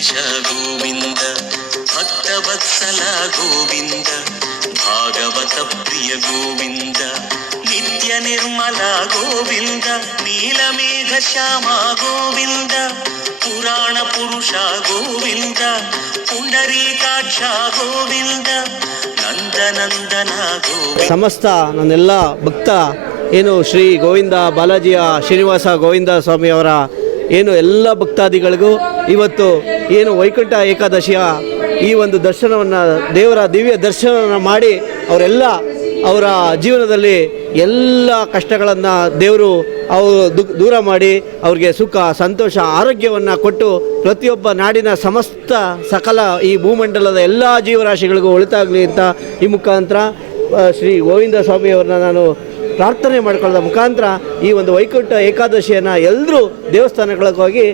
ವೆಂಕಟೇಶ ಗೋವಿಂದ, ಭಕ್ತವತ್ಸಲ ಗೋವಿಂದ, ಭಾಗವತ ಪ್ರಿಯ ಗೋವಿಂದ, ನಿತ್ಯ ನಿರ್ಮಲ ಗೋವಿಂದ, ನೀಲಮೇಘ ಶ್ಯಾಮ ಗೋವಿಂದ, ಪುರಾಣ ಪುರುಷ ಗೋವಿಂದ, ಪುಂಡರೀಕಾಕ್ಷ ಗೋವಿಂದ, ನಂದನಂದನ ಗೋವಿಂದ. ಸಮಸ್ತ ನನ್ನೆಲ್ಲ ಭಕ್ತ ಏನು ಶ್ರೀ ಗೋವಿಂದ ಬಾಲಾಜಿಯ ಶ್ರೀನಿವಾಸ ಗೋವಿಂದ ಸ್ವಾಮಿಯವರ ಏನು ಎಲ್ಲ ಭಕ್ತಾದಿಗಳಿಗೂ ಇವತ್ತು ಏನು ವೈಕುಂಠ ಏಕಾದಶಿಯ ಈ ಒಂದು ದರ್ಶನವನ್ನು, ದೇವರ ದಿವ್ಯ ದರ್ಶನವನ್ನು ಮಾಡಿ ಅವರ ಜೀವನದಲ್ಲಿ ಎಲ್ಲ ಕಷ್ಟಗಳನ್ನು ದೇವರು ದೂರ ಮಾಡಿ ಅವ್ರಿಗೆ ಸುಖ ಸಂತೋಷ ಆರೋಗ್ಯವನ್ನು ಕೊಟ್ಟು ಪ್ರತಿಯೊಬ್ಬ ನಾಡಿನ ಸಮಸ್ತ ಸಕಲ ಈ ಭೂಮಂಡಲದ ಎಲ್ಲ ಜೀವರಾಶಿಗಳಿಗೂ ಒಳಿತಾಗಲಿ ಅಂತ ಈ ಮುಖಾಂತರ ಶ್ರೀ ಗೋವಿಂದ ಸ್ವಾಮಿಯವ್ರನ್ನ ನಾನು ಪ್ರಾರ್ಥನೆ ಮಾಡಿಕೊಳ್ಳೋದ ಮುಖಾಂತರ ಈ ಒಂದು ವೈಕುಂಠ ಏಕಾದಶಿಯನ್ನು ಎಲ್ಲರೂ ದೇವಸ್ಥಾನಗಳಿಗೆ ಹೋಗಿ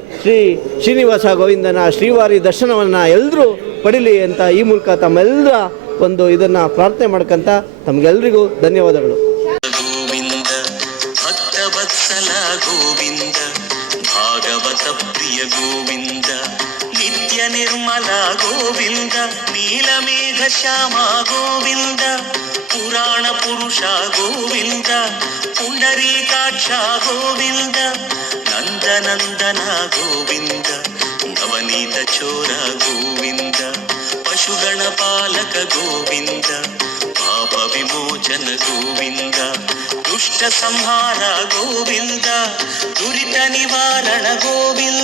ಶ್ರೀನಿವಾಸ ಗೋವಿಂದನ ಶ್ರೀವಾರಿ ದರ್ಶನವನ್ನು ಎಲ್ಲರೂ ಪಡೀಲಿ ಅಂತ ಈ ಮೂಲಕ ತಮ್ಮೆಲ್ಲರ ಒಂದು ಇದನ್ನು ಪ್ರಾರ್ಥನೆ ಮಾಡ್ಕೊಂತ ತಮಗೆಲ್ಲರಿಗೂ ಧನ್ಯವಾದಗಳು. ಗೋವಿಂದ, ಭಕ್ತವತ್ಸಲ ಗೋವಿಂದ, ಭಾಗವತ ಪ್ರಿಯ ಗೋವಿಂದ, ನಿತ್ಯ ನಿರ್ಮಲ ಗೋವಿಂದ, ನೀಲಮೇಘ ಶ್ಯಾಮ ಗೋವಿಂದ, ಪುರಾಣ ಪುರುಷ ಗೋವಿಂದ, ಪುಂಡರೀಕಾಕ್ಷ ಗೋವಿಂದ, ನಂದನಂದನ ಗೋವಿಂದ, ನವನೀತ ಚೋರ ಗೋವಿಂದ, ಪಶುಗಣ ಪಾಲಕ ಗೋವಿಂದ, ಪಾಪ ವಿಮೋಚನ ಗೋವಿಂದ, ದುಷ್ಟ ಸಂಹಾರ ಗೋವಿಂದ, ದುರಿತ ನಿವಾರಣ ಗೋವಿಂದ.